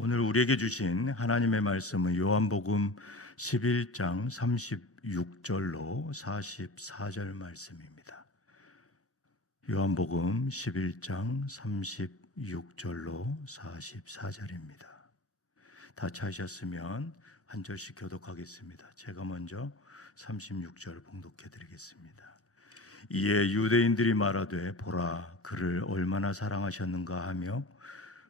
오늘 우리에게 주신 하나님의 말씀은 요한복음 11장 36절로 44절 말씀입니다. 요한복음 11장 36절로 44절입니다. 다 찾으셨으면 한 절씩 교독하겠습니다. 제가 먼저 36절 봉독해 드리겠습니다. 이에 유대인들이 말하되 보라 그를 얼마나 사랑하셨는가 하며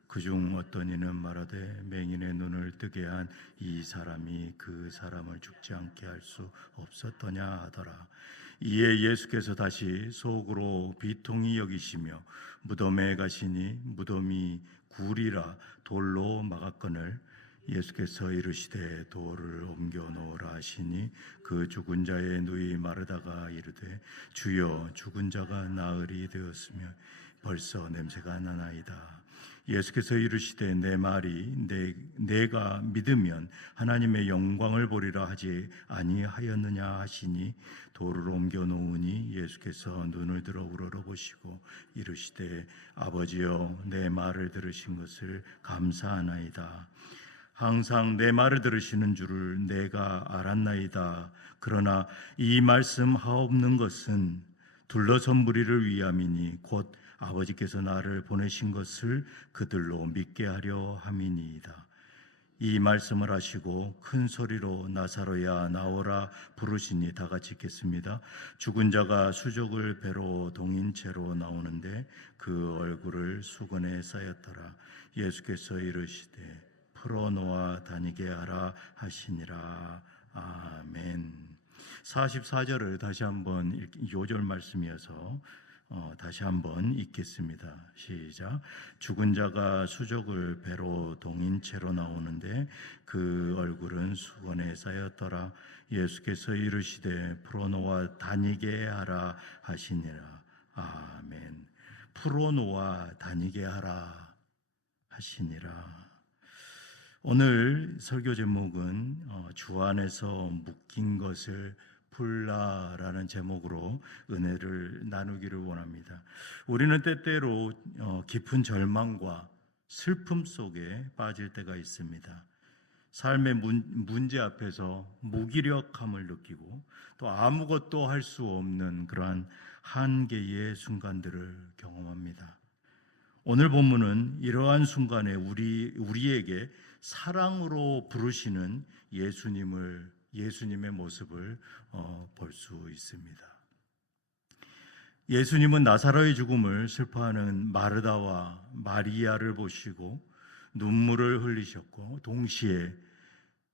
그중 어떤 이는 말하되 맹인의 눈을 뜨게 한 이 사람이 그 사람을 죽지 않게 할 수 없었더냐 하더라. 이에 예수께서 다시 속으로 비통히 여기시며 무덤에 가시니 무덤이 굴이라 돌로 막았거늘 예수께서 이르시되 돌을 옮겨 놓으라 하시니 그 죽은 자의 누이 마르다가 이르되 주여 죽은 자가 나으리 되었으며 벌써 냄새가 나나이다. 예수께서 이르시되 내 말이 내가 믿으면 하나님의 영광을 보리라 하지 아니하였느냐 하시니 돌을 옮겨 놓으니 예수께서 눈을 들어 우러러보시고 이르시되 아버지여 내 말을 들으신 것을 감사하나이다. 항상 내 말을 들으시는 줄을 내가 알았나이다. 그러나 이 말씀 하옵는 것은 둘러선 무리를 위함이니 곧 아버지께서 나를 보내신 것을 그들로 믿게 하려 함이니이다. 이 말씀을 하시고 큰 소리로 나사로야 나오라 부르시니 다 같이 읽겠습니다. 죽은 자가 수족을 배로 동인 채로 나오는데 그 얼굴을 수건에 쌓였더라. 예수께서 이르시되 풀어놓아 다니게 하라 하시니라. 아멘. 44절을 다시 한번 요절 말씀이어서 다시 한번 읽겠습니다. 시작. 죽은 자가 수족을 배로 동인 채로 나오는데 그 얼굴은 수건에 쌓였더라. 예수께서 이르시되 풀어놓아 다니게 하라 하시니라. 아멘. 풀어놓아 다니게 하라 하시니라. 오늘 설교 제목은 주 안에서 묶인 것을 풀라라는 제목으로 은혜를 나누기를 원합니다. 우리는 때때로 깊은 절망과 슬픔 속에 빠질 때가 있습니다. 삶의 문제 앞에서 무기력함을 느끼고 또 아무것도 할 수 없는 그러한 한계의 순간들을 경험합니다. 오늘 본문은 이러한 순간에 우리에게 사랑으로 부르시는 예수님의 모습을 볼 수 있습니다. 예수님은 나사로의 죽음을 슬퍼하는 마르다와 마리아를 보시고 눈물을 흘리셨고 동시에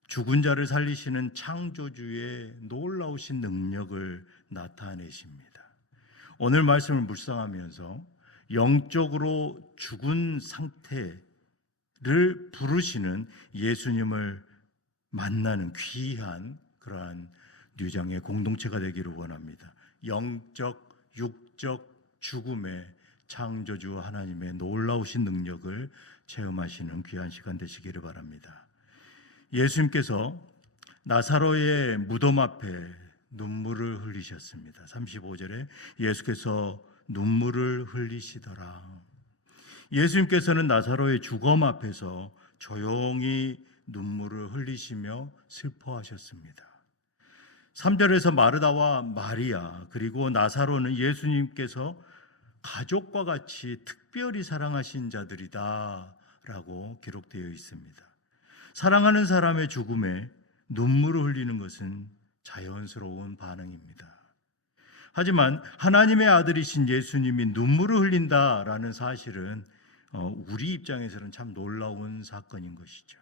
죽은 자를 살리시는 창조주의 놀라우신 능력을 나타내십니다. 오늘 말씀을 묵상하면서 영적으로 죽은 상태를 부르시는 예수님을 만나는 귀한 그러한 뉴장의 공동체가 되기를 원합니다. 영적, 육적 죽음의 창조주 하나님의 놀라우신 능력을 체험하시는 귀한 시간 되시기를 바랍니다. 예수님께서 나사로의 무덤 앞에 눈물을 흘리셨습니다. 35절에 예수께서 눈물을 흘리시더라. 예수님께서는 나사로의 죽음 앞에서 조용히 눈물을 흘리시며 슬퍼하셨습니다. 3절에서 마르다와 마리아 그리고 나사로는 예수님께서 가족과 같이 특별히 사랑하신 자들이다 라고 기록되어 있습니다. 사랑하는 사람의 죽음에 눈물을 흘리는 것은 자연스러운 반응입니다. 하지만 하나님의 아들이신 예수님이 눈물을 흘린다라는 사실은 우리 입장에서는 참 놀라운 사건인 것이죠.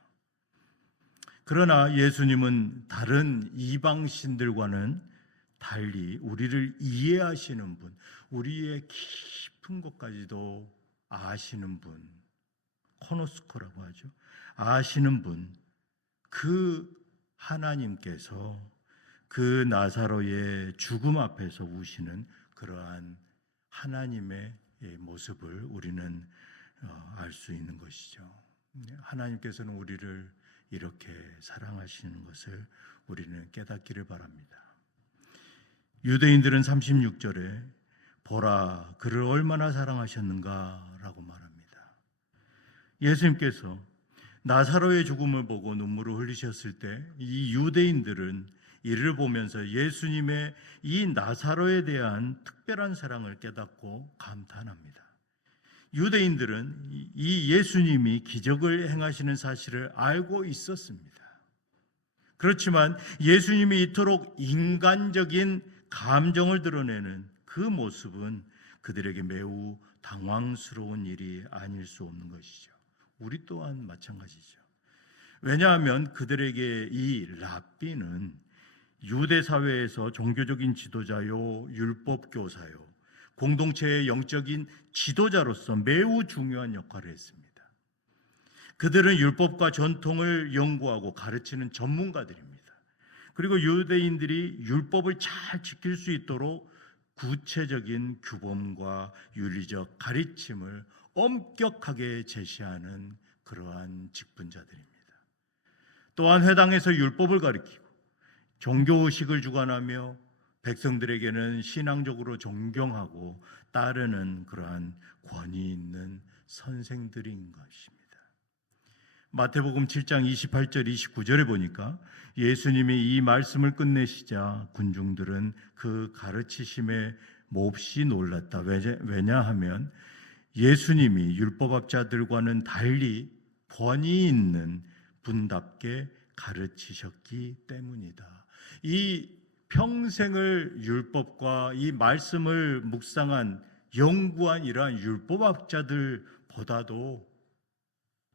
그러나 예수님은 다른 이방신들과는 달리 우리를 이해하시는 분, 우리의 깊은 것까지도 아시는 분, 코노스코라고 하죠. 아시는 분, 그 하나님께서 그 나사로의 죽음 앞에서 우시는 그러한 하나님의 모습을 우리는 알 수 있는 것이죠. 하나님께서는 우리를 이렇게 사랑하시는 것을 우리는 깨닫기를 바랍니다. 유대인들은 36절에 보라 그를 얼마나 사랑하셨는가 라고 말합니다. 예수님께서 나사로의 죽음을 보고 눈물을 흘리셨을 때 이 유대인들은 이를 보면서 예수님의 이 나사로에 대한 특별한 사랑을 깨닫고 감탄합니다. 유대인들은 이 예수님이 기적을 행하시는 사실을 알고 있었습니다. 그렇지만 예수님이 이토록 인간적인 감정을 드러내는 그 모습은 그들에게 매우 당황스러운 일이 아닐 수 없는 것이죠. 우리 또한 마찬가지죠. 왜냐하면 그들에게 이 랍비는 유대 사회에서 종교적인 지도자요, 율법 교사요, 공동체의 영적인 지도자로서 매우 중요한 역할을 했습니다. 그들은 율법과 전통을 연구하고 가르치는 전문가들입니다. 그리고 유대인들이 율법을 잘 지킬 수 있도록 구체적인 규범과 윤리적 가르침을 엄격하게 제시하는 그러한 직분자들입니다. 또한 회당에서 율법을 가르치고 종교의식을 주관하며 백성들에게는 신앙적으로 존경하고 따르는 그러한 권위 있는 선생들인 것입니다. 마태복음 7장 28절 29절에 보니까 예수님이 이 말씀을 끝내시자 군중들은 그 가르치심에 몹시 놀랐다. 왜냐하면 예수님이 율법학자들과는 달리 권위 있는 분답게 가르치셨기 때문이다. 이 평생을 율법과 이 말씀을 묵상한 연구한 이러한 율법학자들보다도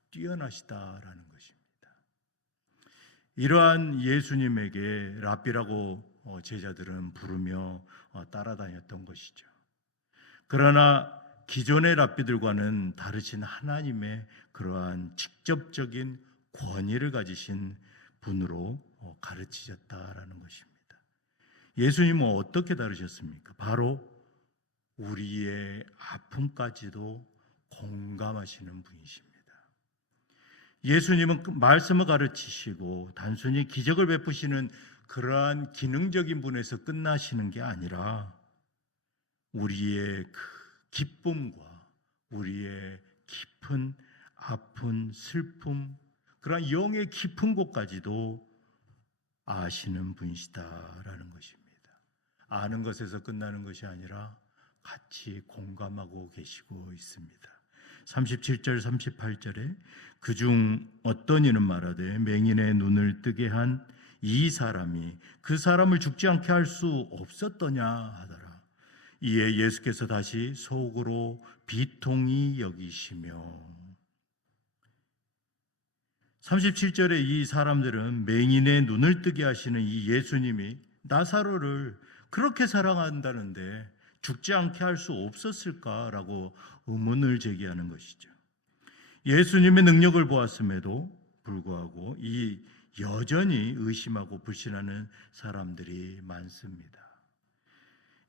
뛰어나시다라는 것입니다. 이러한 예수님에게 랍비라고 제자들은 부르며 따라다녔던 것이죠. 그러나 기존의 랍비들과는 다르신 하나님의 그러한 직접적인 권위를 가지신 분으로 가르치셨다라는 것입니다. 예수님은 어떻게 다르셨습니까? 바로 우리의 아픔까지도 공감하시는 분이십니다. 예수님은 말씀을 가르치시고 단순히 기적을 베푸시는 그러한 기능적인 분에서 끝나시는 게 아니라 우리의 그 기쁨과 우리의 깊은 아픈 슬픔, 그러한 영의 깊은 곳까지도 아시는 분이시다라는 것입니다. 아는 것에서 끝나는 것이 아니라 같이 공감하고 계시고 있습니다. 37절 38절에 그중 어떤 이는 말하되 맹인의 눈을 뜨게 한 이 사람이 그 사람을 죽지 않게 할 수 없었더냐 하더라. 이에 예수께서 다시 속으로 비통히 여기시며 37절에 이 사람들은 맹인의 눈을 뜨게 하시는 이 예수님이 나사로를 그렇게 사랑한다는데 죽지 않게 할 수 없었을까라고 의문을 제기하는 것이죠. 예수님의 능력을 보았음에도 불구하고 이 여전히 의심하고 불신하는 사람들이 많습니다.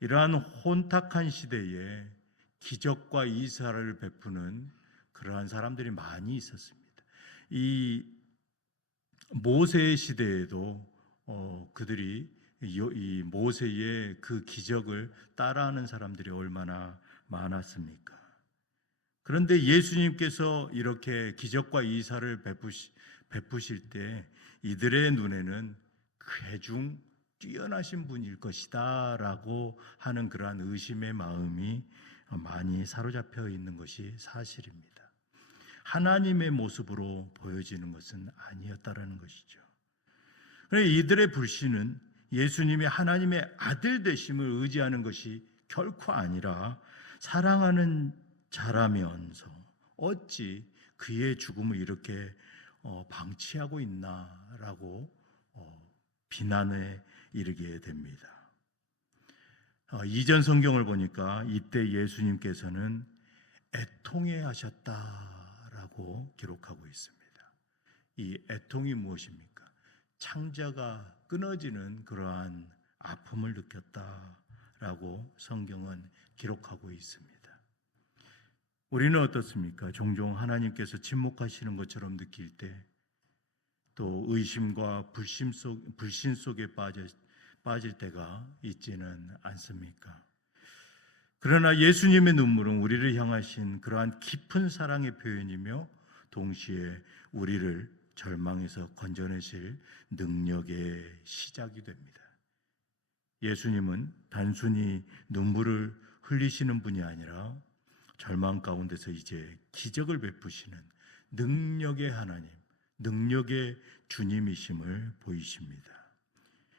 이러한 혼탁한 시대에 기적과 이사를 베푸는 그러한 사람들이 많이 있었습니다. 이 모세의 시대에도 그들이 이 모세의 그 기적을 따라하는 사람들이 얼마나 많았습니까? 그런데 예수님께서 이렇게 기적과 이사를 베푸실 때 이들의 눈에는 괴중 뛰어나신 분일 것이다 라고 하는 그러한 의심의 마음이 많이 사로잡혀 있는 것이 사실입니다. 하나님의 모습으로 보여지는 것은 아니었다라는 것이죠. 그런데 이들의 불신은 예수님이 하나님의 아들 되심을 의지하는 것이 결코 아니라 사랑하는 자라면서 어찌 그의 죽음을 이렇게 방치하고 있나라고 비난에 이르게 됩니다. 이전 성경을 보니까 이때 예수님께서는 애통해 하셨다라고 기록하고 있습니다. 이 애통이 무엇입니까? 창자가 끊어지는 그러한 아픔을 느꼈다라고 성경은 기록하고 있습니다. 우리는 어떻습니까? 종종 하나님께서 침묵하시는 것처럼 느낄 때, 또 의심과 불신 속에 빠질 때가 있지는 않습니까? 그러나 예수님의 눈물은 우리를 향하신 그러한 깊은 사랑의 표현이며 동시에 우리를 절망에서 건져내실 능력의 시작이 됩니다. 예수님은 단순히 눈물을 흘리시는 분이 아니라 절망 가운데서 이제 기적을 베푸시는 능력의 하나님, 능력의 주님이심을 보이십니다.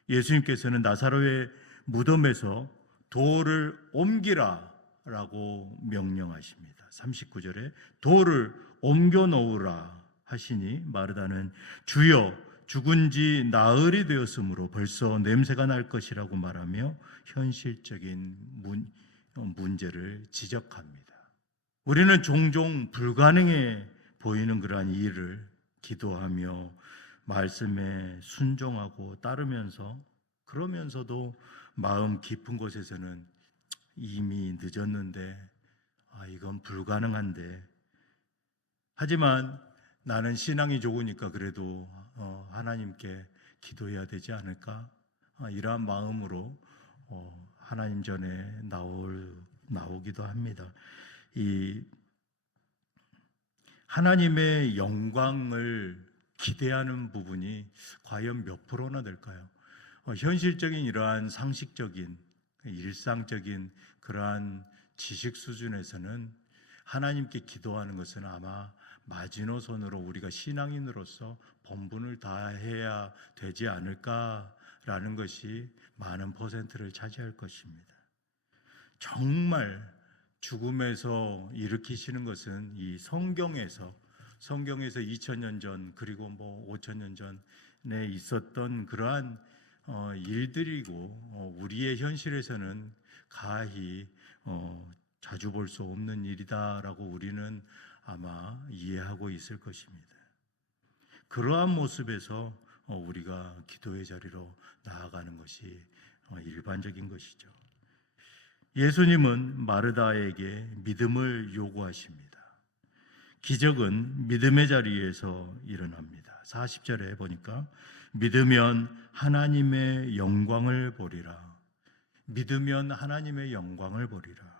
예수님께서는 나사로의 무덤에서 돌을 옮기라 라고 명령하십니다. 39절에 돌을 옮겨 놓으라 하시니 문자는 주여 죽은 지 나흘이 되었으므로 벌써 냄새가 날 것이라고 말하며 현실적인 문제를 지적합니다. 우리는 종종 불가능해 보이는 그러한 일을 기도하며 말씀에 순종하고 따르면서 그러면서도 마음 깊은 곳에서는 이미 늦었는데 이건 불가능한데 하지만 나는 신앙이 좋으니까 그래도 하나님께 기도해야 되지 않을까? 이러한 마음으로 하나님 전에 나오기도 합니다. 이 하나님의 영광을 기대하는 부분이 과연 몇 프로나 될까요? 현실적인 이러한 상식적인 일상적인 그러한 지식 수준에서는 하나님께 기도하는 것은 아마 마지노선으로 우리가 신앙인으로서 본분을 다해야 되지 않을까라는 것이 많은 퍼센트를 차지할 것입니다. 정말 죽음에서 일으키시는 것은 이 성경에서 2000년 전 그리고 5000년 전에 있었던 그러한 일들이고 우리의 현실에서는 가히 자주 볼 수 없는 일이다라고 우리는 아마 이해하고 있을 것입니다. 그러한 모습에서 우리가 기도의 자리로 나아가는 것이 일반적인 것이죠. 예수님은 마르다에게 믿음을 요구하십니다. 기적은 믿음의 자리에서 일어납니다. 40절에 보니까 믿으면 하나님의 영광을 보리라. 믿으면 하나님의 영광을 보리라.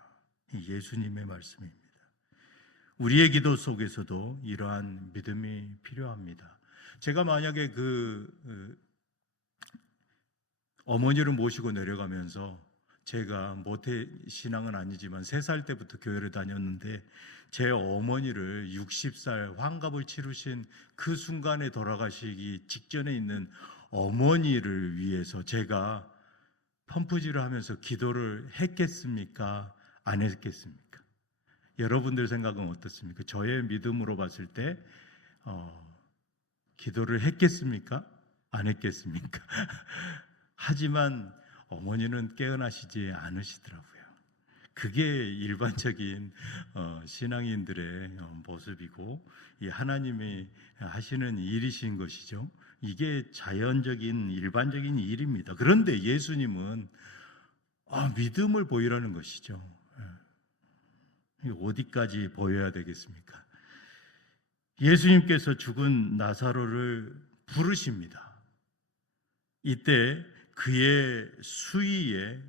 예수님의 말씀입니다. 우리의 기도 속에서도 이러한 믿음이 필요합니다. 제가 만약에 어머니를 모시고 내려가면서 제가 모태 신앙은 아니지만 3살 때부터 교회를 다녔는데 제 어머니를 60살 환갑을 치르신 그 순간에 돌아가시기 직전에 있는 어머니를 위해서 제가 펌프질을 하면서 기도를 했겠습니까? 안 했겠습니까? 여러분들 생각은 어떻습니까? 저의 믿음으로 봤을 때 기도를 했겠습니까? 안 했겠습니까? 하지만 어머니는 깨어나시지 않으시더라고요. 그게 일반적인 신앙인들의 모습이고 이 하나님이 하시는 일이신 것이죠. 이게 자연적인 일반적인 일입니다. 그런데 예수님은 믿음을 보이라는 것이죠. 어디까지 보여야 되겠습니까? 예수님께서 죽은 나사로를 부르십니다. 이때 그의 수위에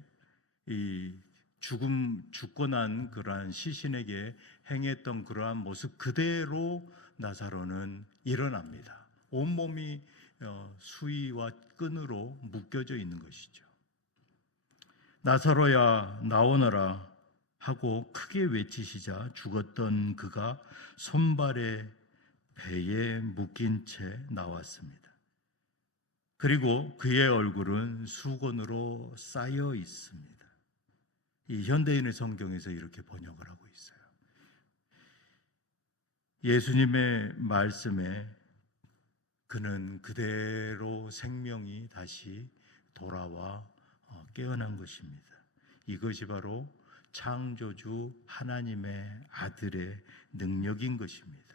이 죽고 난 그러한 시신에게 행했던 그러한 모습 그대로 나사로는 일어납니다. 온몸이 수위와 끈으로 묶여져 있는 것이죠. 나사로야 나오너라 하고 크게 외치시자 죽었던 그가 손발에 배에 묶인 채 나왔습니다. 그리고 그의 얼굴은 수건으로 쌓여 있습니다. 이 현대인의 성경에서 이렇게 번역을 하고 있어요. 예수님의 말씀에 그는 그대로 생명이 다시 돌아와 깨어난 것입니다. 이것이 바로 창조주 하나님의 아들의 능력인 것입니다.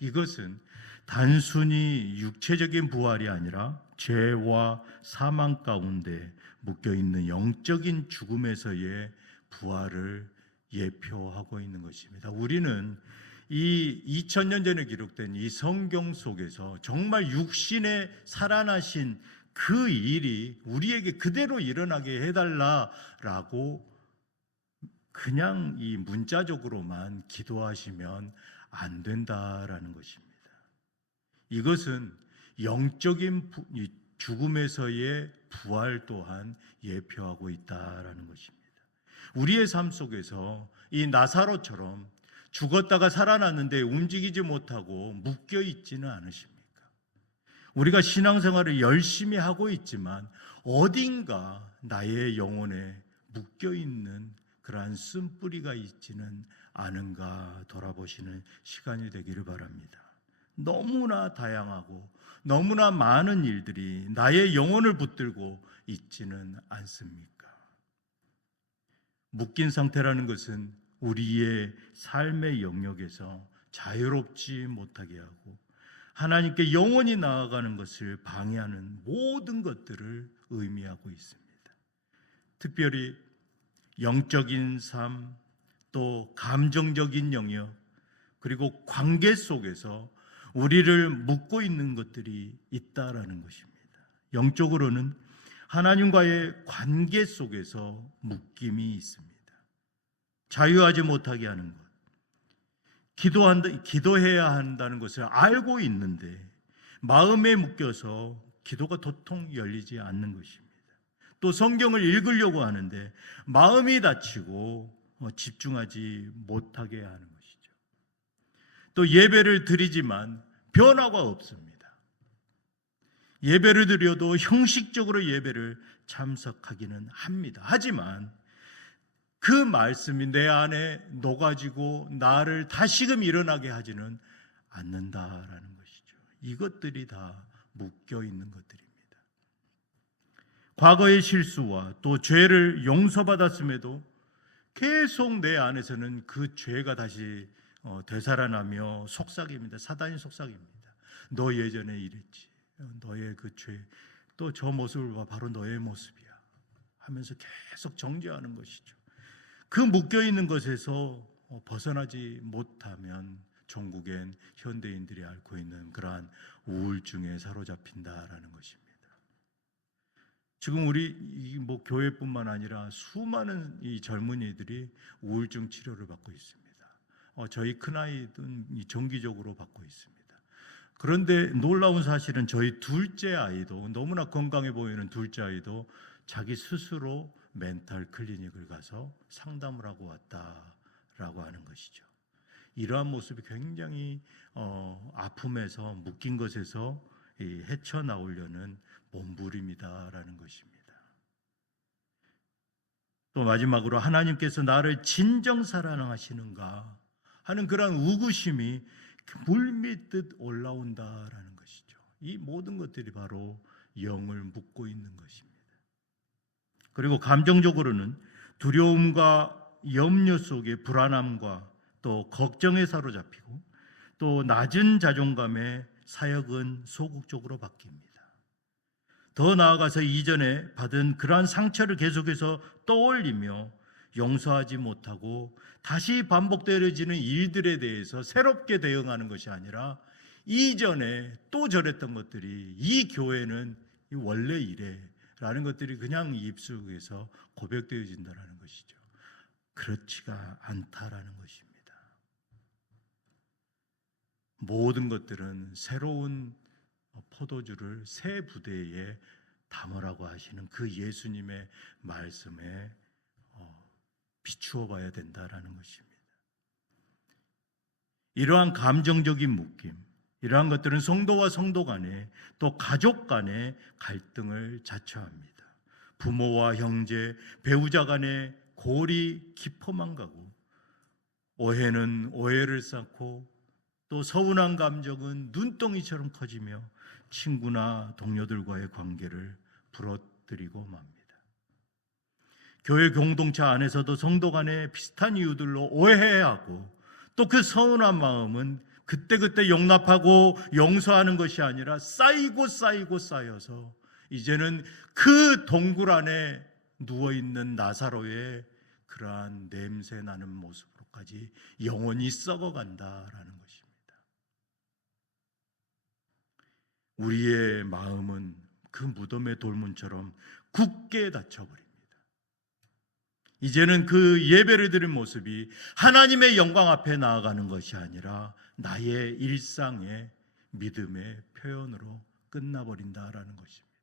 이것은 단순히 육체적인 부활이 아니라 죄와 사망 가운데 묶여있는 영적인 죽음에서의 부활을 예표하고 있는 것입니다. 우리는 이 2000년 전에 기록된 이 성경 속에서 정말 육신에 살아나신 그 일이 우리에게 그대로 일어나게 해달라라고 그냥 이 문자적으로만 기도하시면 안 된다라는 것입니다. 이것은 영적인 이 죽음에서의 부활 또한 예표하고 있다라는 것입니다. 우리의 삶 속에서 이 나사로처럼 죽었다가 살아났는데 움직이지 못하고 묶여 있지는 않으십니까? 우리가 신앙생활을 열심히 하고 있지만 어딘가 나의 영혼에 묶여 있는 그러한 쓴뿌리가 있지는 않은가 돌아보시는 시간이 되기를 바랍니다. 너무나 다양하고 너무나 많은 일들이 나의 영혼을 붙들고 있지는 않습니까? 묶인 상태라는 것은 우리의 삶의 영역에서 자유롭지 못하게 하고 하나님께 영원히 나아가는 것을 방해하는 모든 것들을 의미하고 있습니다. 특별히 영적인 삶, 또 감정적인 영역, 그리고 관계 속에서 우리를 묶고 있는 것들이 있다라는 것입니다. 영적으로는 하나님과의 관계 속에서 묶임이 있습니다. 자유하지 못하게 하는 것, 기도해야 한다는 것을 알고 있는데 마음에 묶여서 기도가 도통 열리지 않는 것입니다. 또 성경을 읽으려고 하는데 마음이 다치고 집중하지 못하게 하는 것이죠. 또 예배를 드리지만 변화가 없습니다. 예배를 드려도 형식적으로 예배를 참석하기는 합니다. 하지만 그 말씀이 내 안에 녹아지고 나를 다시금 일어나게 하지는 않는다라는 것이죠. 이것들이 다 묶여 있는 것들입니다. 과거의 실수와 또 죄를 용서받았음에도 계속 내 안에서는 그 죄가 다시 되살아나며 속삭입니다. 사단이 속삭입니다. 너 예전에 이랬지. 너의 그 죄, 또 저 모습을 봐. 바로 너의 모습이야. 하면서 계속 정죄하는 것이죠. 그 묶여있는 것에서 벗어나지 못하면 종국엔 현대인들이 앓고 있는 그러한 우울증에 사로잡힌다라는 것입니다. 지금 우리 교회뿐만 아니라 수많은 이 젊은이들이 우울증 치료를 받고 있습니다. 저희 큰아이는 정기적으로 받고 있습니다. 그런데 놀라운 사실은 저희 둘째 아이도, 너무나 건강해 보이는 둘째 아이도 자기 스스로 멘탈 클리닉을 가서 상담을 하고 왔다라고 하는 것이죠. 이러한 모습이 굉장히 아픔에서, 묶인 것에서 헤쳐나오려는 몸부림이다라는 것입니다. 또 마지막으로 하나님께서 나를 진정 사랑하시는가 하는 그런 의구심이 물밀듯 올라온다라는 것이죠. 이 모든 것들이 바로 영을 묶고 있는 것입니다. 그리고 감정적으로는 두려움과 염려 속에 불안함과 또 걱정에 사로잡히고 또 낮은 자존감에 사역은 소극적으로 바뀝니다. 더 나아가서 이전에 받은 그러한 상처를 계속해서 떠올리며 용서하지 못하고 다시 반복되어지는 일들에 대해서 새롭게 대응하는 것이 아니라 이전에 또 저랬던 것들이, 이 교회는 원래 이래 라는 것들이 그냥 입속에서 고백되어진다는 것이죠. 그렇지가 않다라는 것입니다. 모든 것들은 새로운 포도주를 새 부대에 담으라고 하시는 그 예수님의 말씀에 비추어 봐야 된다라는 것입니다. 이러한 감정적인 묶임, 이러한 것들은 성도와 성도 간에 또 가족 간의 갈등을 자초합니다. 부모와 형제, 배우자 간의 골이 깊어만 가고 오해는 오해를 쌓고 또 서운한 감정은 눈덩이처럼 커지며 친구나 동료들과의 관계를 부러뜨리고 맙니다. 교회 공동체 안에서도 성도 간에 비슷한 이유들로 오해하고 또 그 서운한 마음은 그때그때 용납하고 용서하는 것이 아니라 쌓이고 쌓여서 이제는 그 동굴 안에 누워있는 나사로의 그러한 냄새 나는 모습으로까지 영원히 썩어간다라는 것입니다. 우리의 마음은 그 무덤의 돌문처럼 굳게 닫혀버립니다. 이제는 그 예배를 드린 모습이 하나님의 영광 앞에 나아가는 것이 아니라 나의 일상의 믿음의 표현으로 끝나버린다라는 것입니다.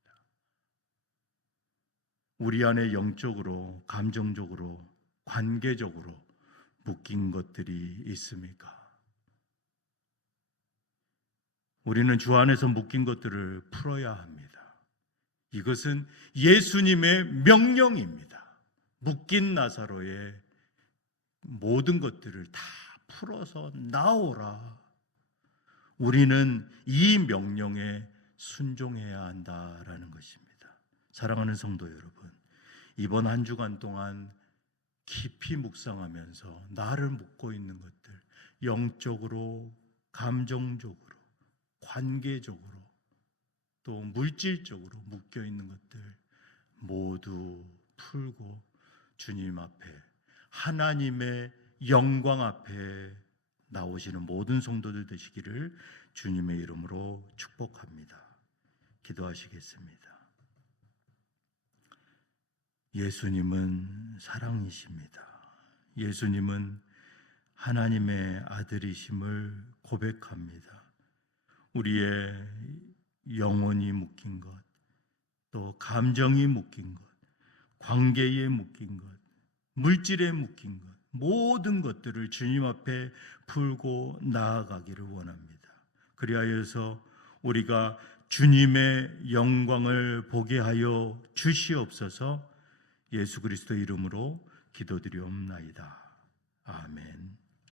우리 안에 영적으로, 감정적으로, 관계적으로 묶인 것들이 있습니까? 우리는 주 안에서 묶인 것들을 풀어야 합니다. 이것은 예수님의 명령입니다. 묶인 나사로의 모든 것들을 다 풀어서 나오라. 우리는 이 명령에 순종해야 한다라는 것입니다. 사랑하는 성도 여러분, 이번 한 주간 동안 깊이 묵상하면서 나를 묶고 있는 것들, 영적으로, 감정적으로, 관계적으로, 또 물질적으로 묶여 있는 것들 모두 풀고 주님 앞에, 하나님의 영광 앞에 나오시는 모든 성도들 되시기를 주님의 이름으로 축복합니다. 기도하시겠습니다. 예수님은 사랑이십니다. 예수님은 하나님의 아들이심을 고백합니다. 우리의 영혼이 묶인 것, 또 감정이 묶인 것, 관계에 묶인 것, 물질에 묶인 것, 모든 것들을 주님 앞에 풀고 나아가기를 원합니다. 그리하여서 우리가 주님의 영광을 보게 하여 주시옵소서. 예수 그리스도 이름으로 기도드리옵나이다. 아멘.